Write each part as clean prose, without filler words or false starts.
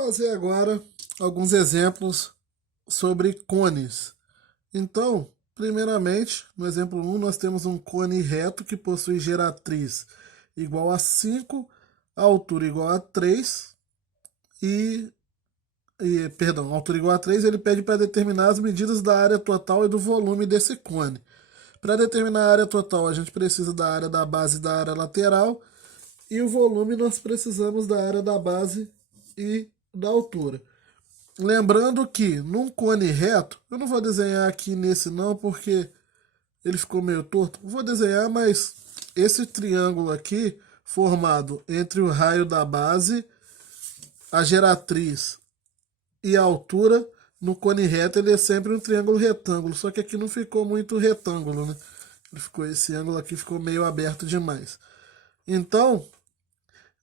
fazer agora alguns exemplos sobre cones. Então, primeiramente, no exemplo 1, nós temos um cone reto que possui geratriz igual a 5, altura igual a 3 altura igual a 3, ele pede para determinar as medidas da área total e do volume desse cone. Para determinar a área total, a gente precisa da área da base e da área lateral, e o volume nós precisamos da área da base e da altura. Lembrando que num cone reto, eu não vou desenhar aqui nesse não, porque ele ficou meio torto. Vou desenhar, mas esse triângulo aqui, formado entre o raio da base, a geratriz e a altura, no cone reto ele é sempre um triângulo retângulo, só que aqui não ficou muito retângulo, né? Esse ângulo aqui ficou meio aberto demais. Então,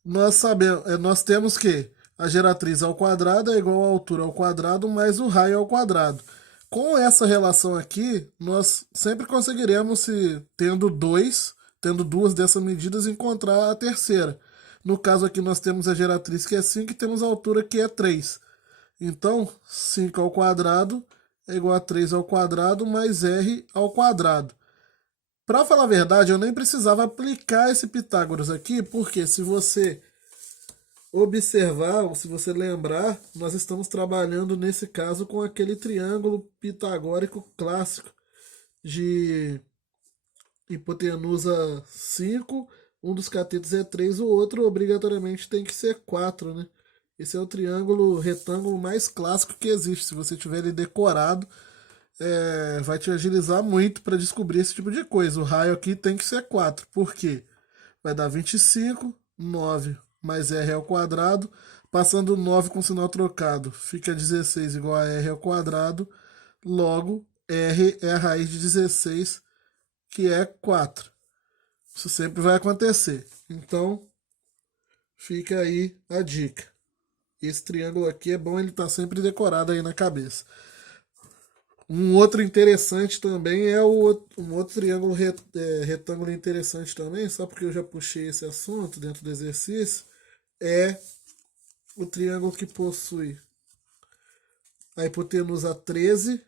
nós temos que a geratriz ao quadrado é igual à altura ao quadrado mais o raio ao quadrado. Com essa relação aqui, nós sempre conseguiremos, tendo duas dessas medidas, encontrar a terceira. No caso aqui nós temos a geratriz que é 5 e temos a altura que é 3. Então, 5 ao quadrado é igual a 3 ao quadrado mais r ao quadrado. Para falar a verdade, eu nem precisava aplicar esse Pitágoras aqui, porque se você observar, ou se você lembrar, nós estamos trabalhando nesse caso com aquele triângulo pitagórico clássico de hipotenusa 5, um dos catetos é 3, o outro obrigatoriamente tem que ser 4, né? Esse é o triângulo retângulo mais clássico que existe. Se você tiver ele decorado, vai te agilizar muito para descobrir esse tipo de coisa. O raio aqui tem que ser 4. Por quê? Vai dar 25, 9 mais r ao quadrado. Passando 9 com sinal trocado, fica 16 igual a r ao quadrado. Logo, r é a raiz de 16, que é 4. Isso sempre vai acontecer. Então, fica aí a dica. Esse triângulo aqui é bom ele estar sempre decorado aí na cabeça. Um outro interessante também é um outro triângulo retângulo interessante também, só porque eu já puxei esse assunto dentro do exercício, é o triângulo que possui a hipotenusa 13.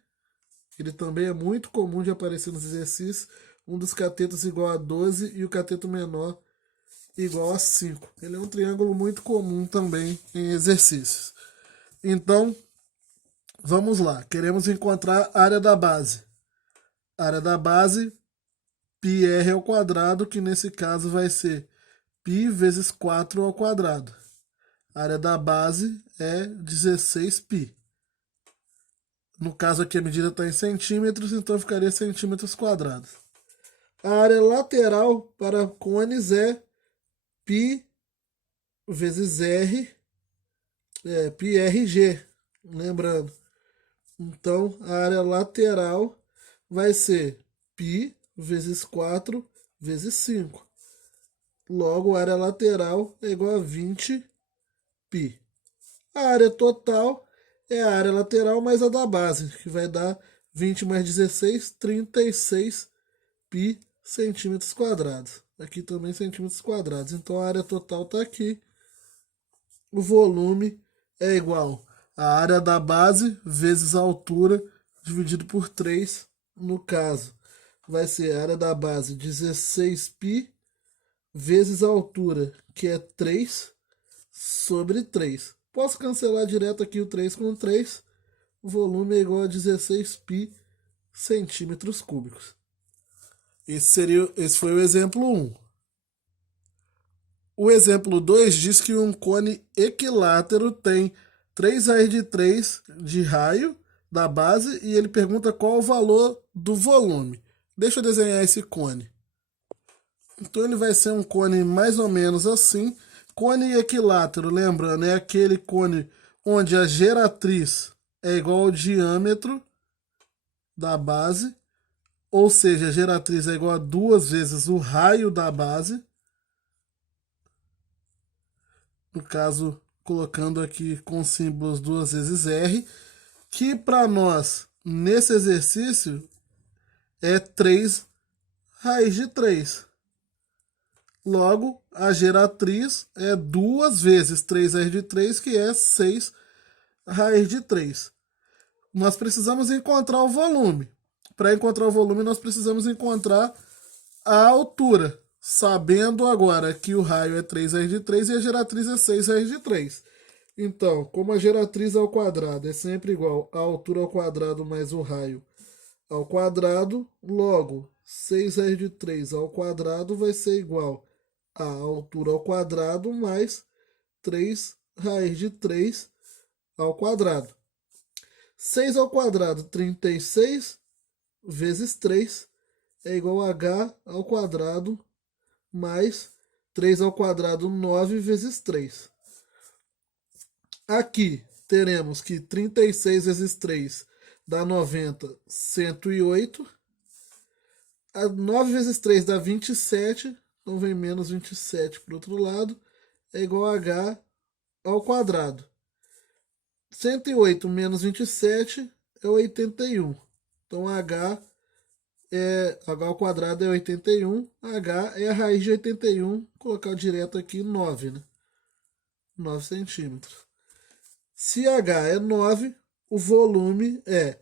Ele também é muito comum de aparecer nos exercícios. Um dos catetos igual a 12 e o cateto menor igual a 5. Ele é um triângulo muito comum também em exercícios. Então, vamos lá. Queremos encontrar a área da base. A área da base, πr ao quadrado, que nesse caso vai ser π vezes 4 ao quadrado. A área da base é 16π. No caso aqui a medida está em centímetros, então ficaria centímetros quadrados. A área lateral para cones é π vezes r, πrg, lembrando. Então, a área lateral vai ser π vezes 4 vezes 5. Logo, a área lateral é igual a 20π. A área total é a área lateral mais a da base, que vai dar 20 mais 16, 36π centímetros quadrados. Aqui também centímetros quadrados. Então a área total está aqui. O volume é igual a área da base vezes a altura dividido por 3. No caso, vai ser a área da base 16π vezes a altura, que é 3, sobre 3. Posso cancelar direto aqui o 3 com 3. O volume é igual a 16π centímetros cúbicos. Esse foi o exemplo 1. O exemplo 2 diz que um cone equilátero tem 3 raiz de 3 de raio da base e ele pergunta qual o valor do volume. Deixa eu desenhar esse cone. Então ele vai ser um cone mais ou menos assim. Cone equilátero, lembrando, é aquele cone onde a geratriz é igual ao diâmetro da base, ou seja, a geratriz é igual a 2 vezes o raio da base. No caso, colocando aqui com símbolos 2 vezes R, que para nós, nesse exercício, é 3 raiz de 3. Logo, a geratriz é 2 vezes 3 raiz de 3, que é 6 raiz de 3. Nós precisamos encontrar o volume. Para encontrar o volume, nós precisamos encontrar a altura, sabendo agora que o raio é 3 raiz de 3 e a geratriz é 6 raiz de 3. Então, como a geratriz ao quadrado é sempre igual à altura ao quadrado mais o raio ao quadrado, logo 6 raiz de 3 ao quadrado vai ser igual à altura ao quadrado mais 3 raiz de 3 ao quadrado. 6 ao quadrado, 36 vezes 3 é igual a h ao quadrado mais 3 ao quadrado, 9 vezes 3. Aqui teremos que 36 vezes 3 dá 90, 108. 9 vezes 3 dá 27, então vem menos 27 para o outro lado, é igual a h ao quadrado. 108 menos 27 é 81. Então h ao quadrado é 81, h é a raiz de 81, colocar direto aqui 9, né? 9 centímetros. Se h é 9, o volume é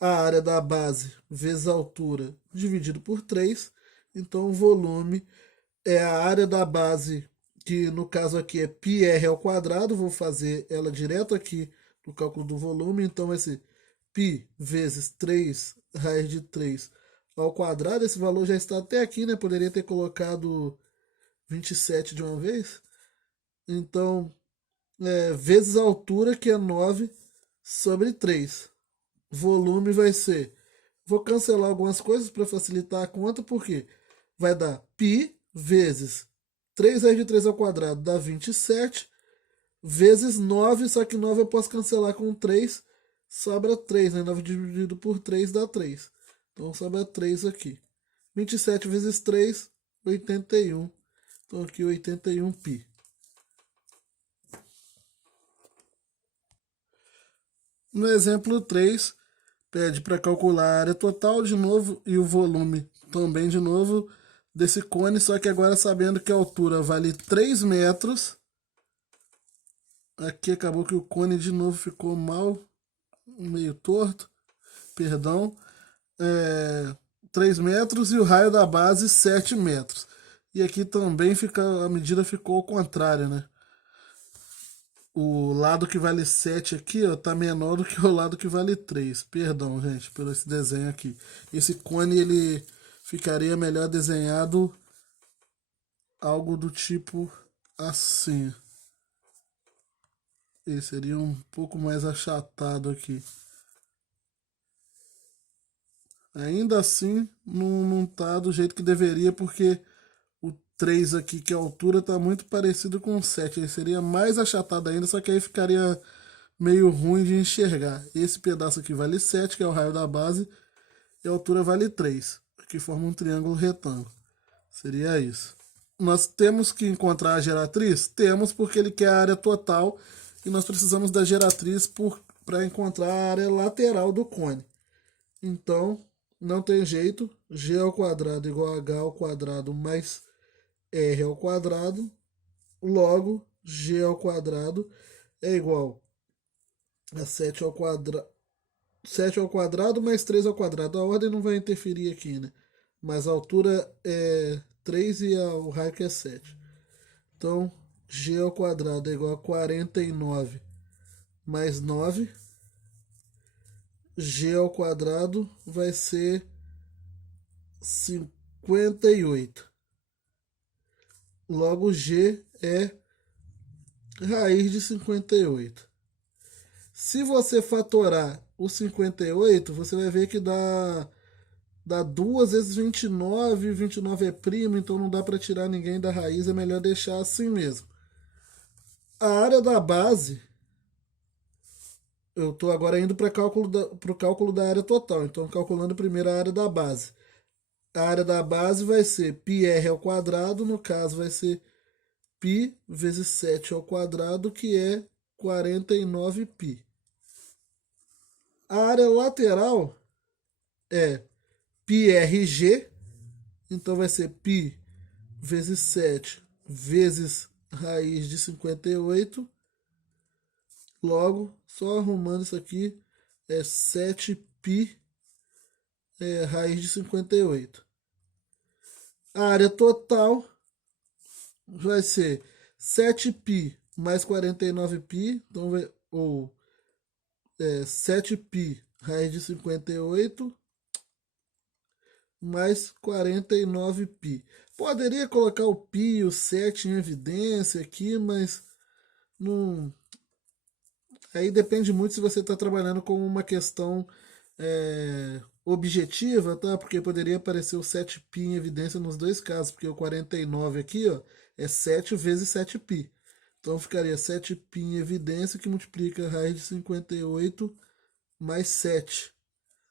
a área da base vezes a altura dividido por 3. Então o volume é a área da base, que no caso aqui é πr ao quadrado. Vou fazer ela direto aqui no cálculo do volume. Então vai ser π vezes 3 raiz de 3 ao quadrado. Esse valor já está até aqui, né? Poderia ter colocado 27 de uma vez. Então, vezes a altura, que é 9 sobre 3. Volume vai ser... Vou cancelar algumas coisas para facilitar a conta, porque vai dar π vezes 3 raiz de 3 ao quadrado dá 27, vezes 9, só que 9 eu posso cancelar com 3, sobra 3, né? 9 dividido por 3 dá 3. Então sobra 3 aqui. 27 vezes 3, 81. Então aqui 81 π. No exemplo 3, pede para calcular a área total de novo e o volume também de novo desse cone, só que agora sabendo que a altura vale 3 metros. Aqui acabou que o cone de novo ficou mal, meio torto, perdão. 3 metros e o raio da base 7 metros. E aqui também a medida ficou ao contrário, né? O lado que vale 7 aqui, ó, tá menor do que o lado que vale 3. Perdão, gente, pelo esse desenho aqui. Esse cone, ele ficaria melhor desenhado algo do tipo assim. Ele seria um pouco mais achatado aqui. Ainda assim, não tá do jeito que deveria, porque o 3 aqui, que é a altura, tá muito parecido com o 7. Ele seria mais achatado ainda, só que aí ficaria meio ruim de enxergar. Esse pedaço aqui vale 7, que é o raio da base, e a altura vale 3, que forma um triângulo retângulo. Seria isso. Nós temos que encontrar a geratriz? Temos, porque ele quer a área total, e nós precisamos da geratriz para encontrar a área lateral do cone. Então, não tem jeito, g ao quadrado igual a h ao quadrado mais r ao quadrado, logo g ao quadrado é igual a 7 ao quadrado, 7 ao quadrado mais 3 ao quadrado. A ordem não vai interferir aqui, né? Mas a altura é 3 e o raio que é 7. Então, g ao quadrado é igual a 49 mais 9. G ao quadrado vai ser 58. Logo, G é raiz de 58. Se você fatorar o 58, você vai ver que dá 2 vezes 29. 29 é primo, então não dá para tirar ninguém da raiz, é melhor deixar assim mesmo. A área da base, eu estou agora indo para o cálculo da área total, então calculando primeiro a área da base. A área da base vai ser πr ao quadrado, no caso vai ser π vezes 7 ao quadrado, que é 49π. A área lateral é πrg, então vai ser π vezes 7 vezes raiz de 58, Logo, só arrumando isso aqui, é 7π raiz de 58. A área total vai ser 7π mais 49π, então ou 7π raiz de 58 mais 49π. Poderia colocar o π e o 7 em evidência aqui, mas não. Aí depende muito se você está trabalhando com uma questão objetiva, tá? Porque poderia aparecer o 7π em evidência nos dois casos, porque o 49 aqui, ó, é 7 vezes 7π. Então ficaria 7π em evidência, que multiplica a raiz de 58 mais 7.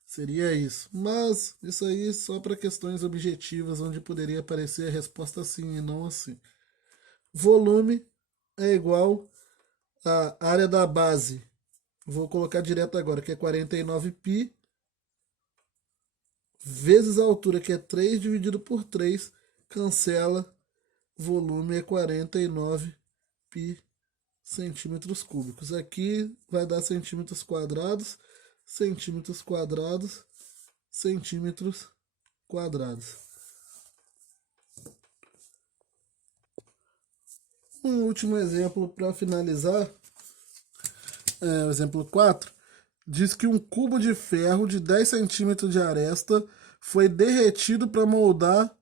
Seria isso. Mas isso aí só para questões objetivas, onde poderia aparecer a resposta assim e não assim. Volume é igual a área da base. Vou colocar direto agora, que é 49π, vezes a altura, que é 3, dividido por 3, cancela, volume é 49π centímetros cúbicos. Aqui vai dar centímetros quadrados, centímetros quadrados, centímetros quadrados. Um último exemplo para finalizar, o exemplo 4, diz que um cubo de ferro de 10 centímetros de aresta foi derretido para moldar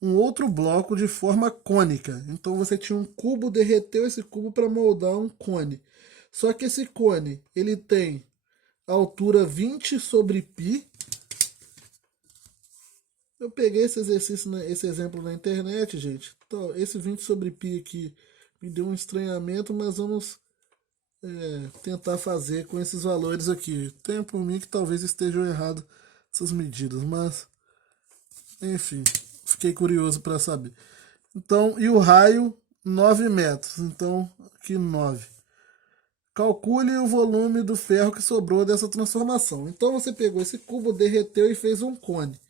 um outro bloco de forma cônica. Então você tinha um cubo, derreteu esse cubo para moldar um cone. Só que esse cone, ele tem altura 20 sobre π. Eu peguei esse exercício, esse exemplo na internet, gente. Então, esse 20 sobre π aqui me deu um estranhamento, mas vamos tentar fazer com esses valores aqui. Tenho por mim que talvez estejam erradas essas medidas, mas enfim, fiquei curioso para saber. Então, e o raio 9 metros. Então, aqui 9. Calcule o volume do ferro que sobrou dessa transformação. Então você pegou esse cubo, derreteu e fez um cone.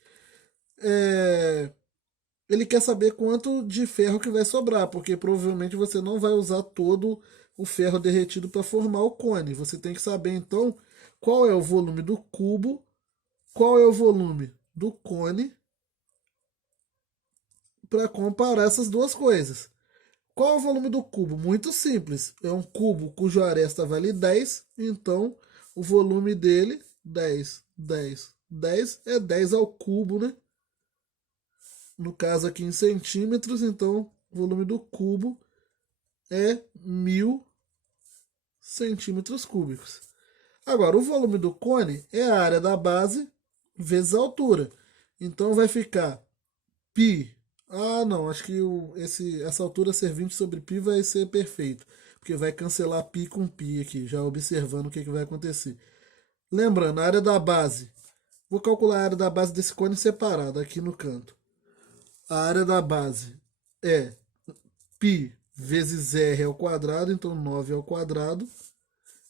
Ele quer saber quanto de ferro que vai sobrar, porque provavelmente você não vai usar todo o ferro derretido para formar o cone. Você tem que saber então qual é o volume do cubo, qual é o volume do cone, para comparar essas duas coisas. Qual é o volume do cubo? Muito simples. É um cubo cuja aresta vale 10, então o volume dele, 10, 10, 10, é 10 ao cubo, né? No caso aqui em centímetros, então o volume do cubo é 1000 centímetros cúbicos. Agora, o volume do cone é a área da base vezes a altura. Então vai ficar π. Ah, não, acho que essa altura ser 20 sobre π vai ser perfeito. Porque vai cancelar π com π aqui, já observando o que vai acontecer. Lembrando, a área da base. Vou calcular a área da base desse cone separado aqui no canto. A área da base é π vezes r ao quadrado, então 9 ao quadrado.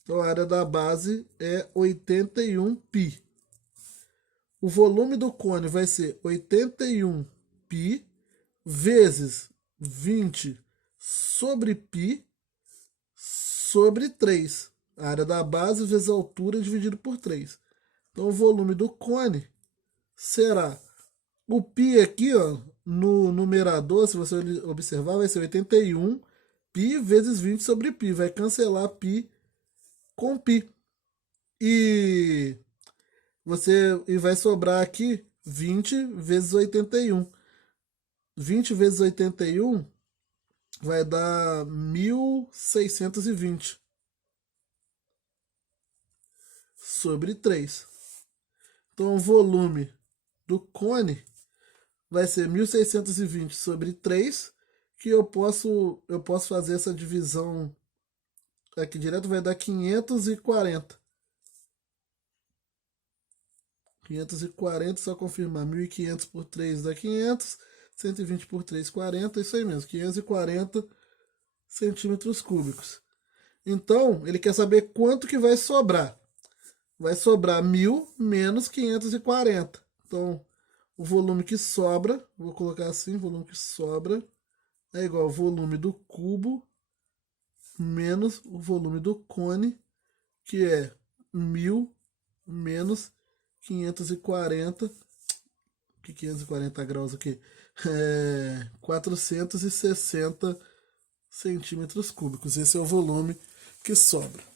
Então a área da base é 81π. O volume do cone vai ser 81π vezes 20 sobre π sobre 3. A área da base vezes a altura dividido por 3. Então o volume do cone será o π aqui, ó, no numerador, se você observar, vai ser 81 π vezes 20 sobre π. Vai cancelar π com π. E vai sobrar aqui 20 vezes 81. 20 vezes 81 vai dar 1620 sobre 3. Então o volume do cone vai ser 1620 sobre 3, que eu posso fazer essa divisão aqui direto, vai dar 540. 540, só confirmar, 1500 por 3 dá 500, 120 por 3, 40, isso aí mesmo, 540 centímetros cúbicos. Então, ele quer saber quanto que vai sobrar. Vai sobrar 1000 menos 540. Então, o volume que sobra, vou colocar assim, volume que sobra, é igual ao volume do cubo menos o volume do cone, que é 1000 menos 540, que 540 graus aqui, 460 centímetros cúbicos. Esse é o volume que sobra.